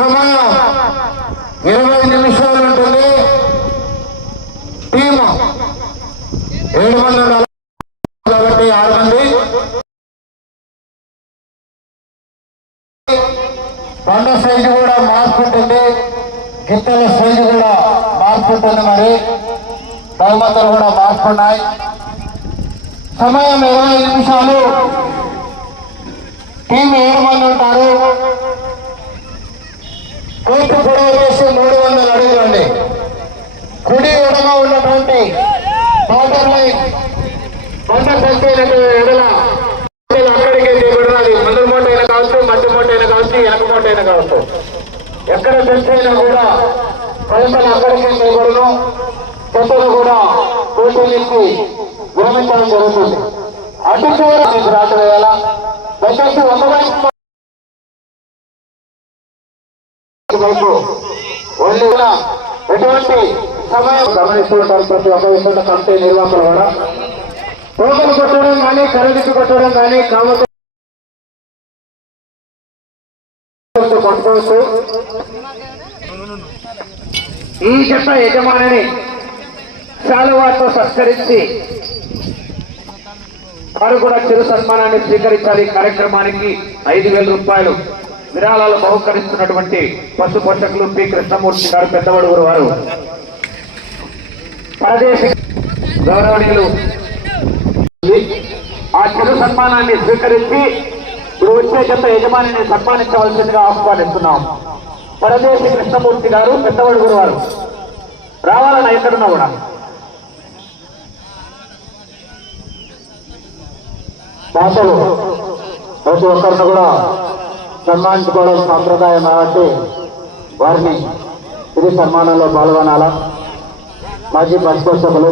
సమయం. ఇరవై నిమిషాలు ఉంటుంది టీమ్. ఏడు మంది కాబట్టి ఆరు మంది. పండ సైజు కూడా మార్పు ఉంటుంది గిత్తల సైజు కూడా మార్పు ఉంటుంది మరి. బహుమతులు కూడా మార్పు ఉన్నాయి సమయం ఇరవై నిమిషాలు టీం ఏడు మంది ఉంటారు కోర్టు పొడవు చేసి మూడు వందల అడుగులండి కుడి ఎడమ ఉన్నటువంటి బార్డర్ లైన్ పంట సంఖ్యైనటువంటి ఎడల అక్కడికే దిగుతున్నది ముందు మూట అయినా కావచ్చు మధ్య మూట అయినా కావచ్చు వెనక మూట అయినా కావచ్చు ఎక్కడ కూడా ప్రజలు అక్కడికే దిగుడును చెట్టును కూడా పోటీ విరమించడం జరుగుతుంది. అటు చివర మీకు రాత్రి వేళ దయచేసి వంద వైపు వైపు ఓన్లీ కూడా ఎటువంటి సమయం గమనిస్తూ ఉంటారు ప్రతి ఒక్క విషయంలో కమిటీ నిర్వాహకులు కూడా. టోకన్ కొట్టడం కానీ ఖరీదు కొట్టడం కానీ కావచ్చు కొట్టుకోవచ్చు ఈ జత యజమానిని శాలువాతో సత్కరించి వారు కూడా చిరు సన్మానాన్ని స్వీకరించాలి. ఈ కార్యక్రమానికి ఐదు వేల రూపాయలు విరాళాలు బహుకరిస్తున్నటువంటి పశు పోషకులు పి. కృష్ణమూర్తి గారు పెద్దవడుగురు వారు. పరదేశ గౌరవనీయులు ఆ చిరు సన్మానాన్ని స్వీకరించి ఇప్పుడు వచ్చే జత యజమానిని సన్మానించవలసిందిగా ఆహ్వానిస్తున్నాం. పరదేశి కృష్ణమూర్తి గారు పెద్దవడుగురు వారు రావాలన్నా ఎక్కడున్నా కూడా. భాషలు ప్రతి ఒక్కరిని కూడా సన్మానించుకోవడం సాంప్రదాయం కాబట్టి వారిని ఇది సన్మానంలో పాల్గొనాలా. మాజీ పశుపోషకులు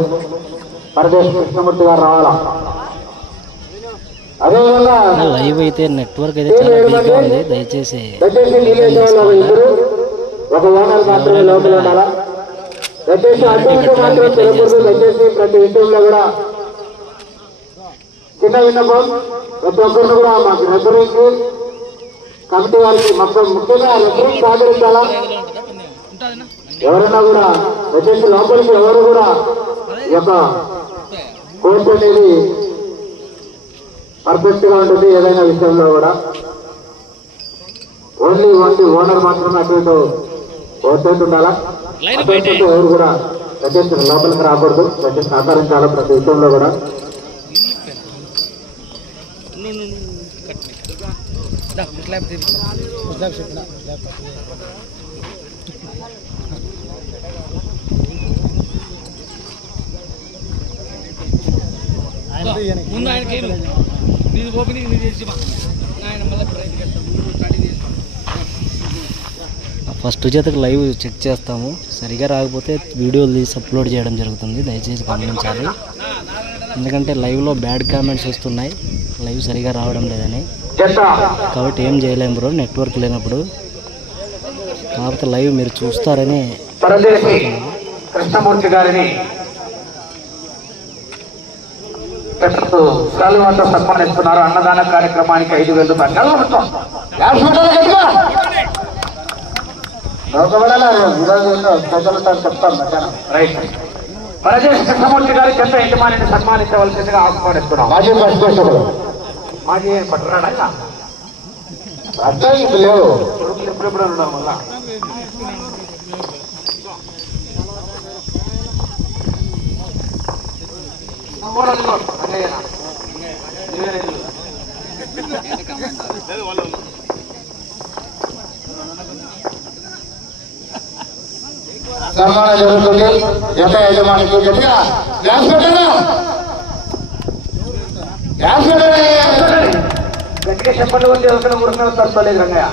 పరదేశ్ కృష్ణమూర్తి గారు రావాలా? లైవ్ అయితే నెట్వర్క్ అయితే చాలా వీక్గా ఉంది దయచేసి ఒక ఓనర్ మాత్రమే లోపల ఉండాలా దయచేసి అటు ఇటు మాత్రం తిరగకూడదు దయచేసి ప్రతి కూడా చిన్న విన్నపం. ప్రతి ఒక్కరిని కూడా మాకు కమిటీ వారికి మొత్తం ముఖ్యంగా రెఫరీకి సహకరించాలా? ఎవరైనా కూడా దయచేసి లోపలికి ఎవరు కూడా ఈ యొక్క కోర్టు అనేది పర్ఫెక్ట్గా ఉంటుంది ఏదైనా విషయంలో కూడా. ఓన్లీ ఓన్లీ ఓనర్ మాత్రమే అటు ఓటు ఉండాలా? ఎవరు కూడా దయచేసి లోపలికి రాకూడదు. దయచేసి సహకరించాలా ప్రతి విషయంలో కూడా. ముందు ఆయనకి ఏమి నీది ఓపెనింగ్ నీది చేసి ఆయన మళ్ళీ ప్రైజ్ స్టార్టింగ్ చేసి ఫస్ట్ జతకు లైవ్ చెక్ చేస్తాము. సరిగా రాకపోతే వీడియోలు తీసి అప్లోడ్ చేయడం జరుగుతుంది. దయచేసి గమనించాలి. ఎందుకంటే లైవ్లో బ్యాడ్ కామెంట్స్ వస్తున్నాయి. లైవ్ సరిగా రావడం లేదని. కాబట్టి ఏం చేయలేము బ్రో. నెట్వర్క్ లేనప్పుడు. కాకపోతే లైవ్ మీరు చూస్తారని పరదేశి కృష్ణమూర్తి గారిని శాలువాతో సన్మానిస్తున్నారు. అన్నదాన కార్యక్రమానికి ఐదు వేలు రూపాయలు. పరదేశ్ కృష్ణమూర్తి గారి చెత్త యజమానిని సన్మానించవలసిందిగా ఆహ్వానిస్తున్నాం. మాజీ పశుపోషకుడు మాజీ పట్టరాడా అర్థం లేవు. ఎప్పుడెప్పుడు ఉండడం వల్ల? సన్మానం జరుగుతుంది ఎంత యజమానికి గట్టిగా గ్యాస్ పెట్టరా గ్యాస్ పెట్టరా గట్టిగా చెప్పండి ఉంది ఒకరి ఊరిన తప్పలేదు రంగయ్య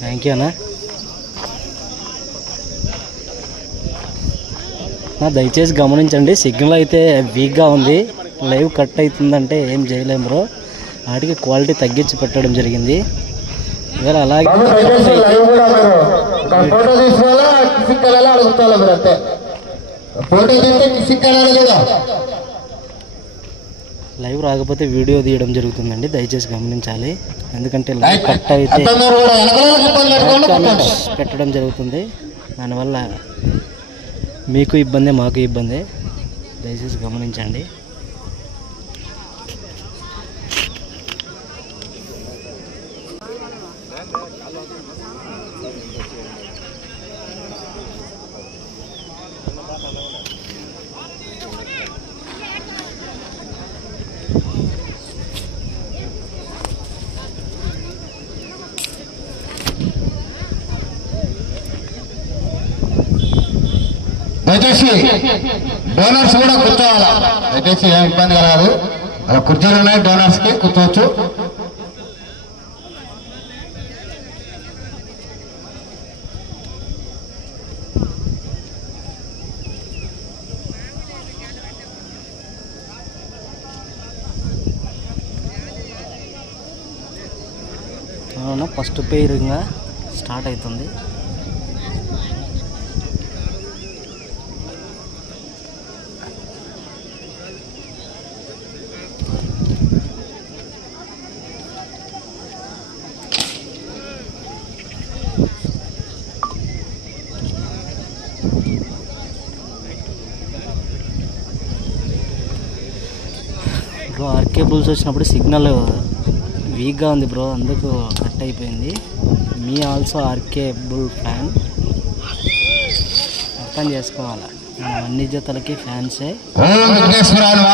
థ్యాంక్ యూ అన్న. నా దయచేసి గమనించండి సిగ్నల్ అయితే వీక్గా ఉంది. లైవ్ కట్ అవుతుందంటే ఏం చేయలేము బ్రో. వాటికి క్వాలిటీ తగ్గించి పెట్టడం జరిగింది. ఇవాళ అలాగే ఫోటో తీసుకోవాలా? లైవ్ రాకపోతే వీడియో తీయడం జరుగుతుందండి దయచేసి గమనించాలి. ఎందుకంటే లైవ్ కట్ అయితే కామెంట్స్ పెట్టడం జరుగుతుంది. దానివల్ల మీకు ఇబ్బందే మాకు ఇబ్బందే. దయచేసి గమనించండి. దయచేసి డోనర్స్ కూడా కూర్చోవాలా? దయచేసి ఏం ఇబ్బంది కలగదు. అలా కుర్చీలు ఉన్నాయి డోనర్స్కి కూర్చోవచ్చు. ఫస్ట్ పేరుగా స్టార్ట్ అవుతుంది. బ్రో వచ్చినప్పుడు సిగ్నల్ వీక్గా ఉంది బ్రో అందుకు కట్ అయిపోయింది. మీ ఆల్సో ఆర్కే బుల్ ఫ్యాన్ అర్థం చేసుకోవాలి? మనం అన్ని జతలకి ఫ్యాన్సే ఓం విఘ్నేశ్వరాలు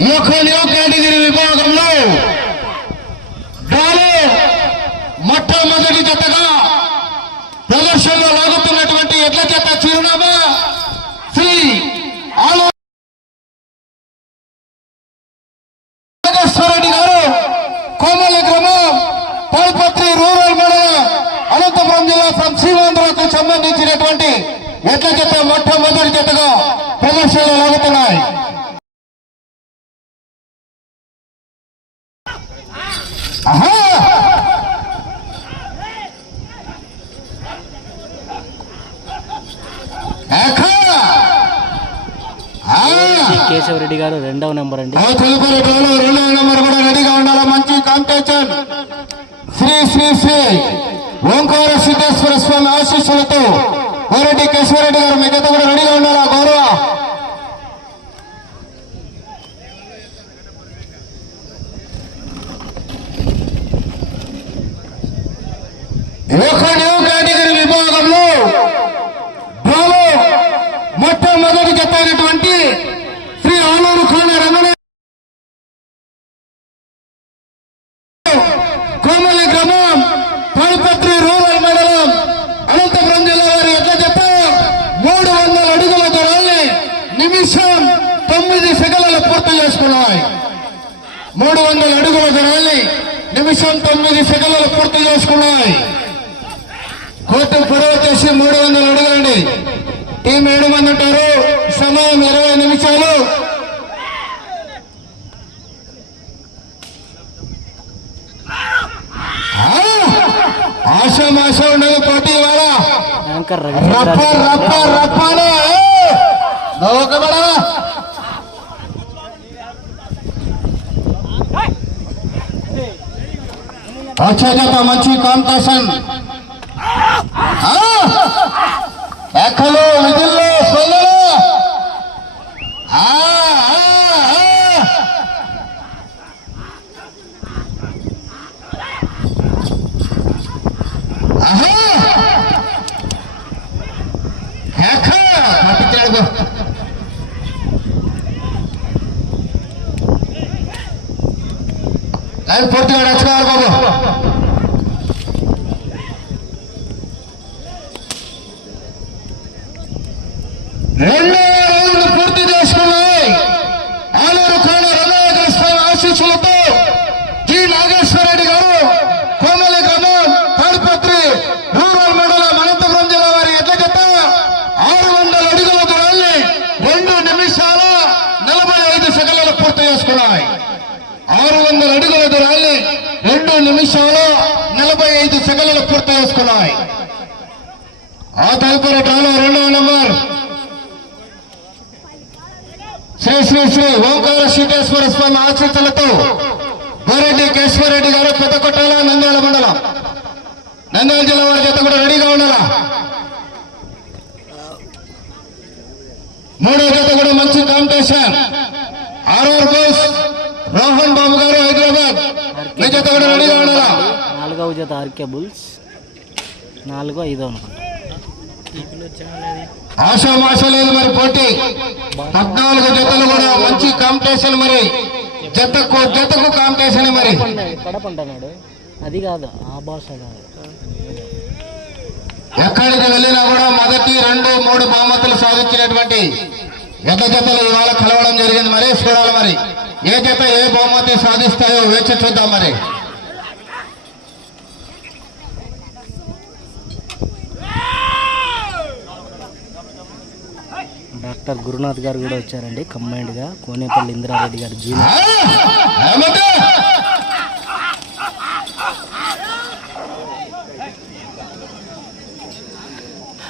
ఈ యొక్క న్యూ కేటగిరీ విభాగంలో డ్రాలో మొట్టమొదటి జతగా ప్రదర్శనలో లాగుతున్నటువంటి ఎడ్ల జత చిరునామా శ్రీ ఆలో నాగేశ్వరరెడ్డి గారు కోమల గ్రామం తాల్పత్రి రూరల్ మండలం అనంతపురం జిల్లా ఫ్రం సీమాంధ్రకు సంబంధించినటువంటి ఎడ్ల జత మొట్టమొదటి జతగా ప్రదర్శనలో లాగుతున్నాయి! కేశవరెడ్డి గారు రెండవ నెంబర్ అండి. రెండవ నెంబర్ కూడా రెడీగా ఉండాలి. మంచి కాంపిటీషన్ శ్రీ శ్రీ శ్రీ ఓంకార సిద్ధేశ్వర స్వామి ఆశీస్సులతో కోరెడ్డి కృష్ణారెడ్డి గారు మిగతా కూడా రెడీగా ఉండాలా? గౌరవ? ఒక న్యూ కేటగిరీ విభాగంలో డ్రాలో మొట్టమొదటి చెప్పినటువంటి శ్రీ ఆలూరు ఖాన రమణ కోమలి గ్రామం తాడిపత్రి రూరల్ మండలం అనంతపురం జిల్లా వారి ఎట్లా చెప్ప మూడు వందల అడుగుల దూరాన్ని నిమిషం తొమ్మిది సెకండ్లు పూర్తి చేసుకున్నాయి మూడు వందల అడుగుల జనాన్ని నిమిషం తొమ్మిది సెకండ్లు పూర్తి చేసుకున్నాయి. కోర్టు పొడవు చేసి మూడు వందల అడుగులండి. టీం ఏడు మంది ఉంటారు. సమయం ఇరవై నిమిషాలు. ఆ! ఉండదు పోటీ వాళ్ళ రప్ప రప్ప రప్ప రవిచంద్ర రప్పనే నవ్వుకబడా వచ్చేట మంచి కాంపిటీషన్ ఆ! ఎక్కలు విధుల్లో సొల్లలో ఆ, ఆ, ఆ. ఆహా! ఎక్క! పట్టుకురాడు. లైవ్ పూర్తిగా నచ్చుకోవాలి బాబు రెండో రౌండ్ పూర్తి చేసుకున్నాయి ఆలూరు కోన రమేంద్ర స్వామి ఆశీస్సులతో జి నాగేశ్వరరెడ్డి గారు కోమలి గ్రామం తాడిపత్రి రూరల్ మండలం అనంతపురం జిల్లా వారి ఎట్ల జత ఆరు వందల అడుగుల దూరాన్ని రెండు నిమిషాల నలభై ఐదు సెకండ్లు పూర్తి చేసుకున్నాయి ఆరు వందల అడుగుల దూరాన్ని రెండు నిమిషాల నలభై ఐదు సెకండ్లు పూర్తి చేసుకున్నాయి ఆ తదుపరి డ్రాలో రెండవ నంబర్. శ్రీ శ్రీ శ్రీ ఓంకార సిద్ధేశ్వర స్వామి ఆశీస్సులతో గోరెడ్డి కేశవరెడ్డి గారు పెద్ద కొట్టాల నంద్యాల మండలం. నంద్యాల జిల్లా వారి చేత కూడా రెడీగా ఉండాలా? మూడో జత కూడా మంచి కాంపిటీషన్. ఆర్ఆర్ బోస్ రోహన్ బాబు గారు హైదరాబాద్. మీ జత కూడా రెడీగా ఉండాలా? నాలుగవ జత ఆర్కే బుల్స్ నాలుగో ఐదో అనుకుంటా. ఆశామాష లేదు మరి పోటీ. పద్నాలుగు జతలు కూడా మంచి కాంపిటీషన్ మరి. జతకు జతకు కాంపిటీషన్ మరి. అది కాదు ఆ భాష కాదు. ఎక్కడికి వెళ్ళినా కూడా మొదటి రెండు మూడు బహుమతులు సాధించినటువంటి జత జతలు ఇవాళ కలవడం జరిగింది మరి. చూడాలి మరి. ఏ జత ఏ బహుమతి సాధిస్తాయో వేచి చూద్దాం మరి. డాక్టర్ గురునాథ్ గారు కూడా వచ్చారండి. కంబైన్డ్గా కోనేపల్లి ఇందిరారెడ్డి గారు ఆ!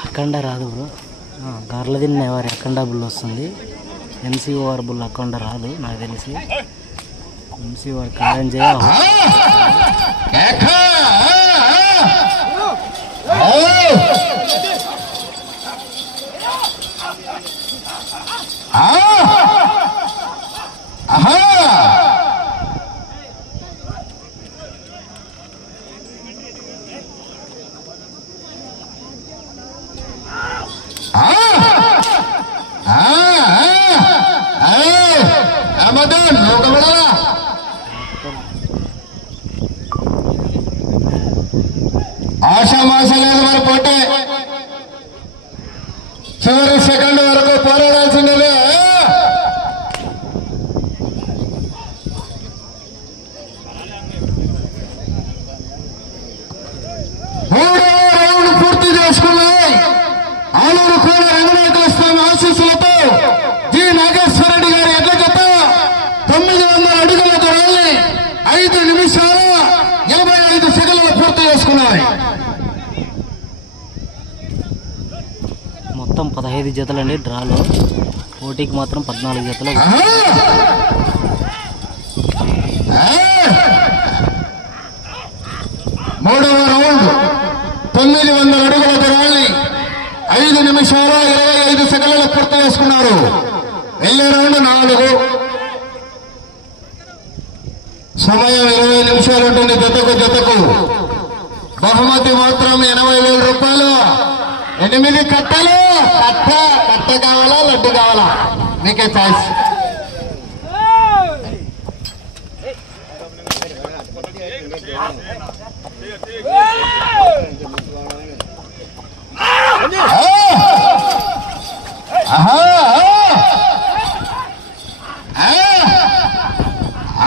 అఖండ రాదు బ్రో. ఆ, గార్ల వారి అఖండ బుల్ వస్తుంది. M C O R bull Akhanda రాదు నాకు తెలిసి. ఎంసీఓఆర్ కారంజయ ఆ! ఆ! ఆ! ఆ! ఆహా! ఆ! ఆ! ఆ! ఆ! అమ్మదన్, నువ్వు కబడాలా? ఆషామాష లేదు మరి పోటీ చివరి సెకండ్ వరకు పోరాడాల్సిందే మూడవ రౌండ్ పూర్తి చేసుకున్నాయి ఆలూరు కోన రంగనాయకుల స్వామి ఆశీస్సులతో జి నాగేశ్వరరెడ్డి గారి ఎడ్ల జత తొమ్మిది వందల అడుగుల దూరాన్ని ఐదు నిమిషాల ఇరవై ఐదు సెకండ్లు పూర్తి చేసుకున్నాయి మొత్తం పదహైదు జతలండి డ్రాలో పోటీకి చేతిలో. మూడవ రౌండ్ తొమ్మిది వందల అడుగుల దూరాన్ని ఐదు నిమిషాల ఇరవై ఐదు సెకండ్లు పూర్తి చేసుకున్నారు. వెళ్ళే రౌండ్ నాలుగు. సమయం ఇరవై నిమిషాలు ఉంటుంది. జతకు జతకు. బహుమతి మాత్రం ఎనభై వేల రూపాయలు. ఎనిమిది కట్టలు. కట్ట కట్ట కావాలా లడ్డు కావాలా? మీకే చాయిస్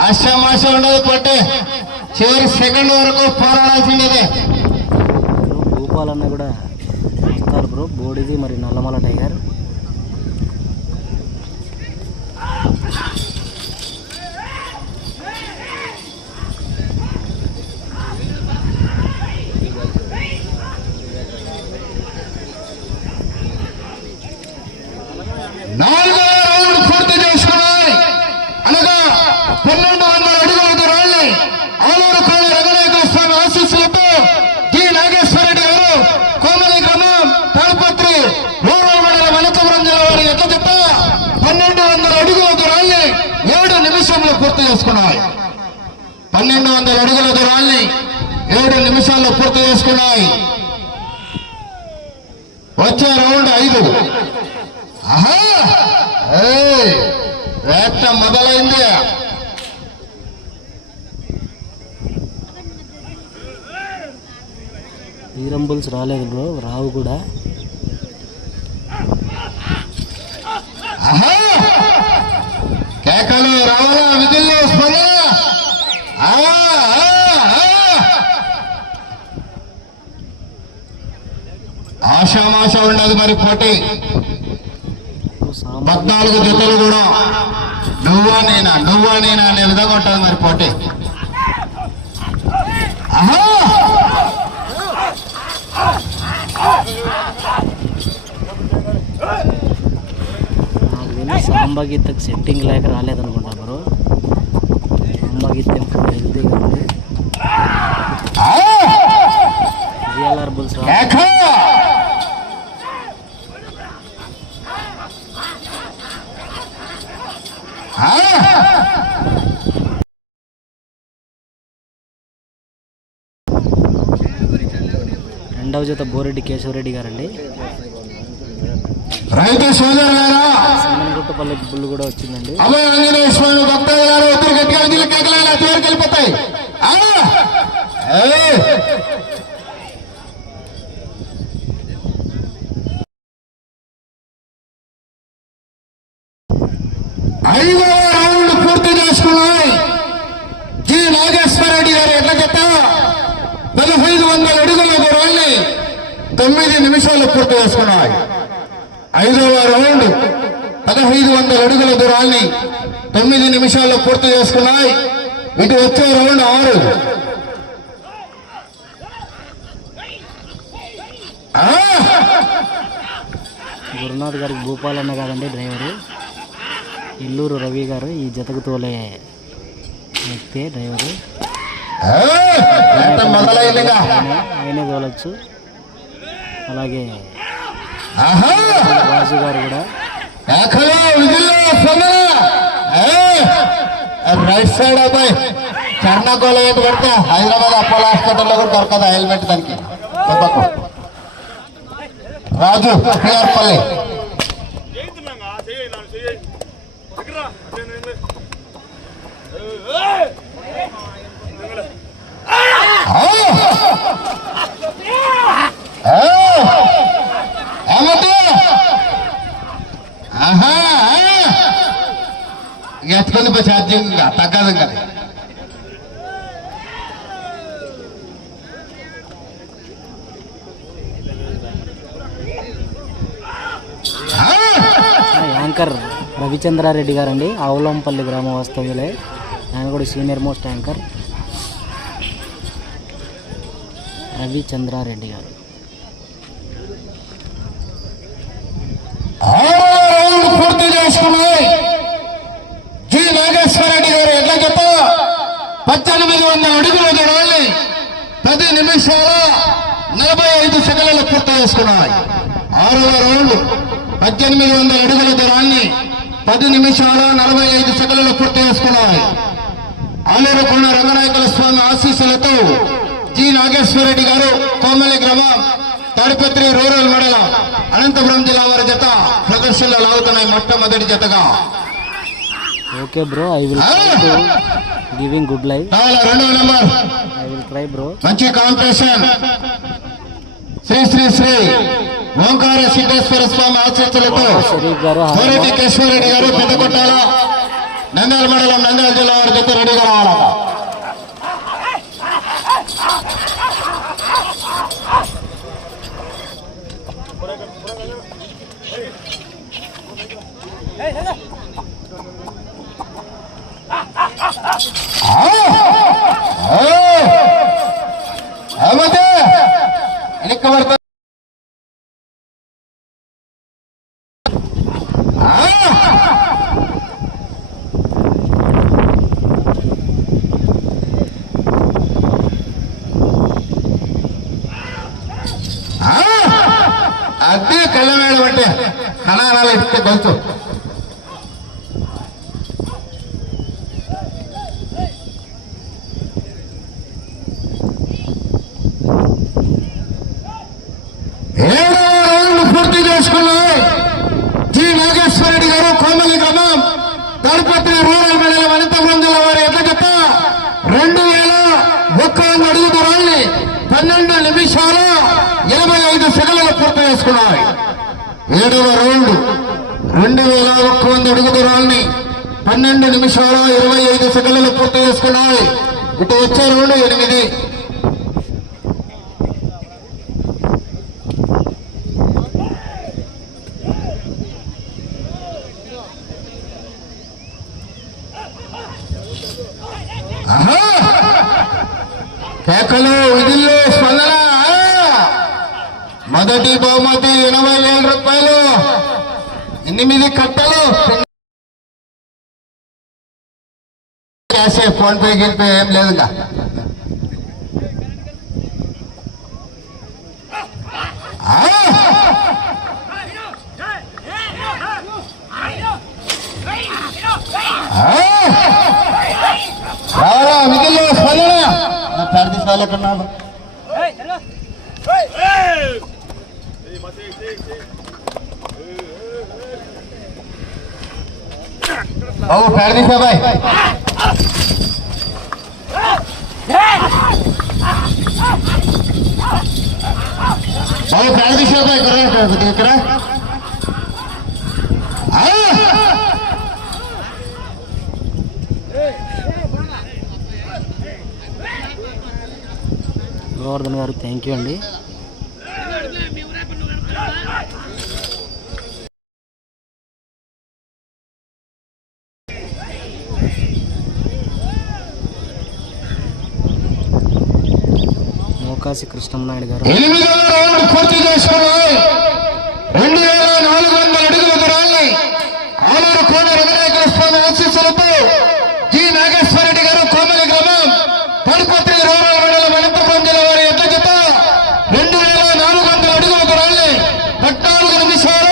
ఆశామాష ఉండదు పట్టే. చివరి సెకండ్ వరకు పోరాడాల్సిందే భూపాల్ అన్న కూడా వస్తారు బ్రో బోడిది మరి నల్లమల టైగర్ నాలుగవ రౌండ్ పూర్తి చేసుకున్నాయి అనగా పన్నెండు వందల అడుగుల దూరాన్ని ఆలూరు కోన రంగనాయకుల స్వామి ఆశీస్సులతో జి నాగేశ్వరరెడ్డి గారు కోమలి గ్రామం తాడిపత్రి రూరల్ మండలం అనంతపురం జిల్లా వారి ఎట్ల చెప్ప పన్నెండు వందల అడుగుల దూరాన్ని ఏడు నిమిషంలో పూర్తి చేసుకున్నాయి పన్నెండు వందల అడుగుల దూరాన్ని ఏడు నిమిషాల్లో పూర్తి చేసుకున్నాయి. వచ్చే రౌండ్ ఐదు. ఆహా! వేట మొదలైంది. వీరంబుల్స్ రాలేదు బ్రో రావు కూడా. కేకలు రావాలా విధుల్లో స్పందన? ఆషామాష ఉండదు మరి పోటీ. పద్నాలుగు జతలు కూడా నువ్వా నేనా నువ్వా నేనా అనే విధంగా ఉంటుంది మరి పోటీ. సాంబాగీతకు సెట్టింగ్ లేక రాలేదనుకుంటా బ్రో. సాంబాగీత హెల్తీగా ఉంది జిఎల్ఆర్ రెండవ జత బోరెడ్డి కేశవరెడ్డి గారండి. రైతు సోదరులారా సిమ్మనగుట్టపల్లి బుల్లు కూడా వచ్చిందండి. అభయ ఆంజనేయ స్వామి గట్టిగా వెళ్ళిపోతాయి. ఐదవ రౌండ్ పూర్తి చేసుకున్నాయి. జి. నాగేశ్వరరెడ్డి గారు ఎట్లా చెప్తా పదహైదు వందల అడుగుల దూరాన్ని తొమ్మిది నిమిషాలు పూర్తి చేసుకున్నాయి. ఐదవ రౌండ్ పదహైదు వందల అడుగుల దూరాన్ని తొమ్మిది నిమిషాల్లో పూర్తి చేసుకున్నాయి. ఇటు వచ్చే రౌండ్ ఆరు. ఆ! గురునాథ్ గారికి భూపాల్ అన్న కాదండి డ్రైవరు. ఇల్లూరు రవి గారు ఈ జతకు తోలే వ్యక్తి డ్రైవరు. ఆయన- తోలొచ్చు. అలాగే ఆహా! రాజు గారు కూడా! రైట్ సైడ్ అబ్బాయి చెన్నకోల ఏంటి పెడితే హైదరాబాద్ అపోలో హాస్పిటల్లో కూడా దొరకదు హెల్మెట్ దానికి. రాజు పిఆర్పల్లి ఏమంటే ఆహా ఎత్తుకొని పోయి ఛార్జింగ్ తగ్గదు ఇంకా యాంకర్ రవిచంద్రారెడ్డి గారండి ఆవులంపల్లి గ్రామ వాస్తవ్యులే ఆయన కూడా సీనియర్ మోస్ట్ యాంకర్. రవిచంద్రారెడ్డి గారు. పూర్తి చేసుకున్నాయి జి నాగేశ్వరరెడ్డి గారు ఎట్లా చెప్ప? పద్దెనిమిది వందల అడుగులు దూరాన్ని పది నిమిషాల నలభై ఐదు సెకండ్లు పూర్తి చేసుకున్నాయి. ఆరవ రౌండ్ పద్దెనిమిది వందల అడుగుల దూరాన్ని పది నిమిషాల నలభై ఐదు సెకండ్లు పూర్తి చేసుకున్నాయి. ఆలేరుకొండ రంగనాయకుల స్వామి ఆశీస్సులతో జి నాగేశ్వరరెడ్డి గారు కోమలి గ్రామం తాడిపత్రి రూరల్ మండలం అనంతపురం జిల్లా వారి జత ప్రదర్శనలో లాగుతున్నాయి మొట్టమొదటి జతగా. Okay bro I will giving good life రెండవ number. I will try bro మంచి కాంపిటీషన్. శ్రీ శ్రీ శ్రీ ఓంకార సిద్ధేశ్వర స్వామి ఆశీస్సులతో కోరెడ్డి కేశవరెడ్డి గారు పెద్దకొట్టాల నంద్యాల మండలం నంద్యాల జిల్లా వారి జత రెడీగా రావాలట అమ్మతే వెనక్కి పడతా అది కళ్ళ మేడ బట్టే కణాలు తెలుసు ఏడవ పూర్తి చేసుకున్నాయి. జి నాగేశ్వరరెడ్డి గారు కోమలి గ్రామం తాడిపత్రి రూరల్ మండలం అనంతపురం జిల్లా వారి ఎట్ల చెత్త రెండు వేల ఒక్క అడుగు దూరాన్ని పన్నెండు నిమిషాల ఎనభై ఐదు సెకండ్లు పూర్తి చేసుకున్నాయి. ఏడవ రౌండ్ రెండు వేల ఒక్క వంద అడుగు దూరాన్ని పన్నెండు నిమిషాల ఇరవై ఐదు సెకండ్లు పూర్తి చేసుకున్నాయి. ఇటు వచ్చే రౌండ్ ఎనిమిది. కేకలు విధుల్లో స్పందన. మొదటి బహుమతి ఎనభై వేల రూపాయలు. ఎనిమిది కట్టలు క్యాషే ఫోన్ పే గిల్ పే ఏం లేదు ఇంకా ఆ! ఆ! రావాలా మిగిలిన స్పందన నా ప్రార్థించిన వాళ్ళకన్నా బాబు ప్రార్థించా బాయ్ బాబు ప్రాక్టీస్ అవుతాయి ఇక్కడ ఇక్కడ గోవర్ధన్ గారు థ్యాంక్ యూ అండి. మోకాసి కృష్ణమనాయుడు గారు. పూర్తి చేసుకున్నాయి రెండు వేల నాలుగు వందల అడుగుల దూరాన్ని ఆలూరు కోన రమణేశ్వర స్వామి ఆశీస్సులతో జి నాగేశ్వర రెడ్డి గారు కోమల గ్రామం పడిపత్రి రూరల్ మండలం అనంతపురం జిల్లా వారి ఎడ్ల జత రెండు వేల నాలుగు వందల అడుగుల దూరాన్ని పద్నాలుగు నిమిషాల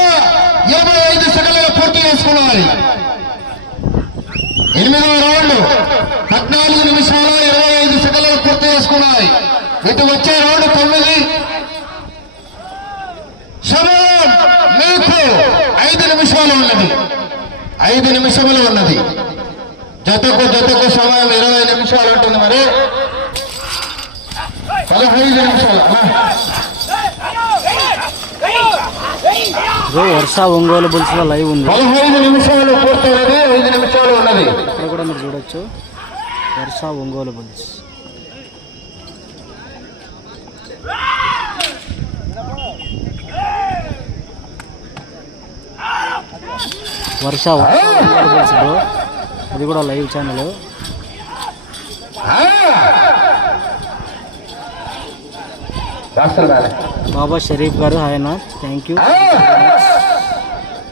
ఇరవై ఐదు సెకండ్ల పూర్తి చేసుకోవాలి ఎనిమిదవ రౌండ్ పద్నాలుగు నిమిషాల ఇరవై ఐదు సెకండ్లు పూర్తి చేసుకున్నాయి ఇటు వచ్చే రౌండ్ తొమ్మిది. సమయం మీకు ఐదు నిమిషాలు ఉన్నది. ఐదు నిమిషములు ఉన్నది. జతకు జతకు సమయం ఇరవై నిమిషాలు ఉంటుంది మరి. పదహైదు నిమిషాలు. వర్ష ఒంగోలు బుల్స్లో లైవ్ ఉంది. పదహైదు నిమిషాలు పూర్తయినది ఐదు నిమిషాలు ఉన్నది. ఇక్కడ కూడా మీరు చూడొచ్చు. వర్ష ఒంగోలు బుల్స్. వర్ష బ్రో అది కూడా లైవ్ ఛానల్. బాబా షరీఫ్ గారు ఆయన thank you!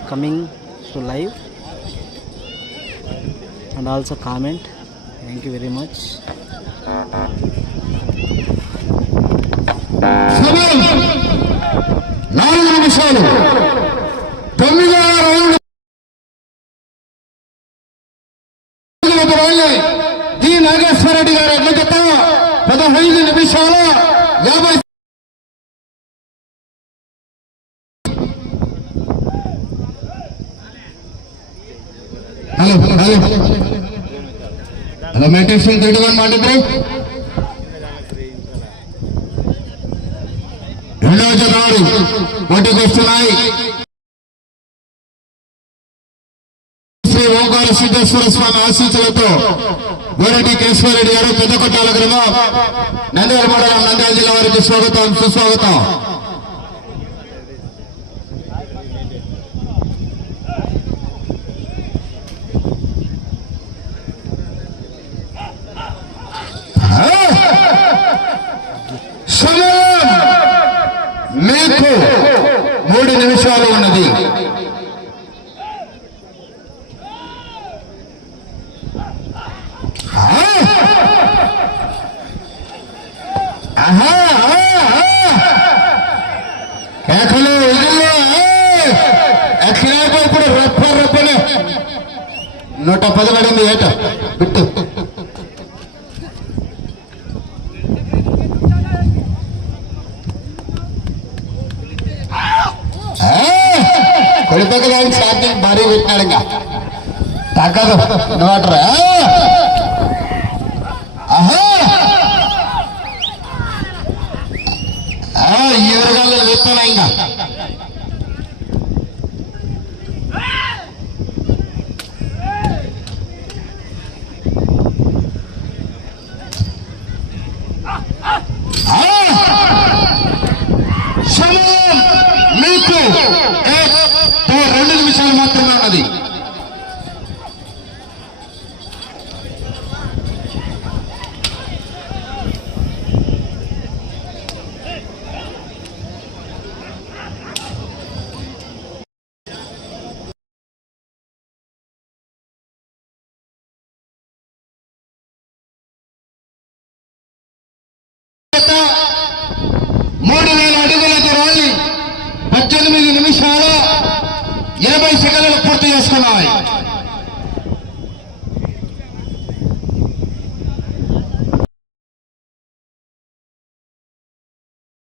Coming to live and also comment thank you very much నాలుగు నిమిషాలు తొమ్మిదవ రౌండ్ రాలే జి నాగేశ్వరరెడ్డి గారు ఎట్ల చెత్త పదహైదు నిమిషాల యాభై hello hello hello metrics three one మాట్లాడు రెండవ జనాలు పోటీకి సిద్ధేశ్వర స్వామి ఆశీస్సులతో గోరెడ్డి కేశవరెడ్డి గారు పెద్ద కొట్టాల గ్రామం నంద్యాల మండలం నంద్యాల జిల్లా వారికి స్వాగతం సుస్వాగతం సమయం మీకు మూడు నిమిషాలు ఉన్నది ఆ! ఆహా! ఆ! ఆ! కేకలు ఇల్లు ఎక్కడైపో ఇప్పుడు రప్ప రప్పనే నూట పది పడింది ఏట బిట్టు కొడిపక్క దానికి ఛార్జింగ్ భారీ పెట్టినాడు ఇంకా తగ్గదు నువ్వట్రా ఆహా ఆ, ఈ ఎదురుగాల్లో లేపుతున్నా ఇంకా ఆ! సమయం మీకు ఏ- ఓ రెండు నిమిషాలు మాత్రమే ఉన్నది ఇరవై సెకండ్లు పూర్తి చేసుకున్నాయి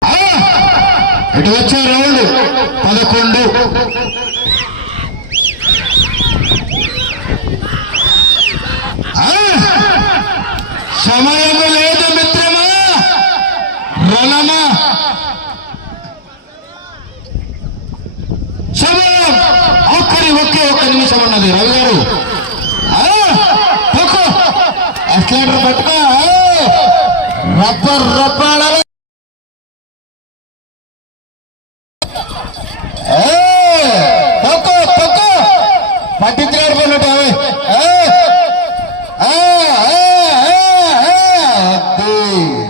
ఆ! ఇటు వచ్చే రౌండ్ పదకొండు ఆ! సమయము లేదు మిత్రమా రణమా సమయం ఒక్కరి ఒకే ఒక్క నిమిషం ఉన్నది రవి గారు ఆ! పట్టుకో. ఎక్సలేటర్ పట్టుకో ఆ! రబ్బర్ రబ్బాల పక్కో పక్కో పట్టించినాడు పోయినట్టు అవి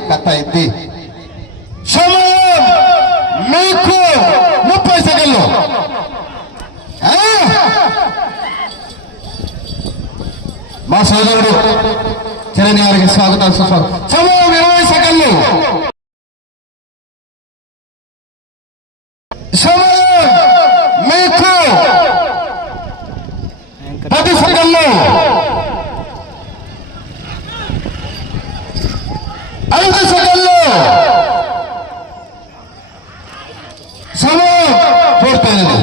కథ అయింది సమయం మీకు ముప్పై సెకండ్లు ఆ? మా సోదరుడు చరణ్ గారికి స్వాగతం సుస్వాగతం. సమయం ఇరవై సెకండ్లు సమయం మీకు యాంకర్ పది సెకండ్లు ఐదు సెకండ్లు సమయం పూర్తయినది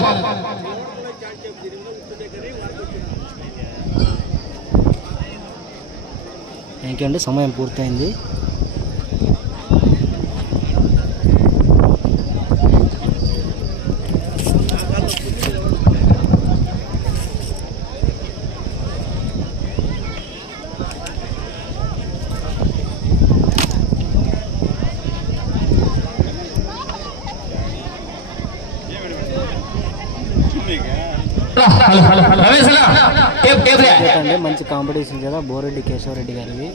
థ్యాంక్ యూ హలో సమయం పూర్తయింది అండి మంచి కాంపిటీషన్ కదా బోరెడ్డి కేశవరెడ్డి గారివి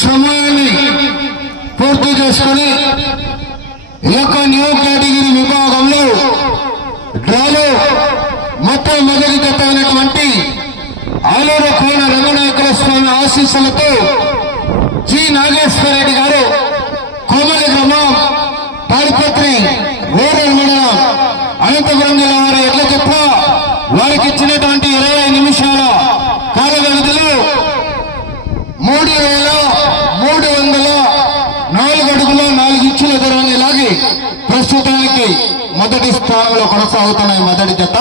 సమయాన్ని పూర్తి చేసుకుని ఈ యొక్క న్యూ కేటగిరీ విభాగంలో డ్రాలో మొత్తం మొదటి జత అయినటువంటి ఆలూరు కోన రమణాయకుల స్వామి ఆశీస్సులతో జి నాగేశ్వర రెడ్డి గారు కోమలి గ్రామం తాడిపత్రి రూరల్ మండలం అనంతపురం జిల్లా వారి ఎట్ల చెప్ప వారికి ఇచ్చినటువంటి ఇరవై నిమిషాల కాల వ్యవధిలో మూడు వేల మూడు వందల నాలుగు అడుగుల నాలుగు ఇంచుల దూరాన్ని లాగి ప్రస్తుతానికి మొదటి స్థానంలో కొనసాగుతున్నాయి మొదటి జత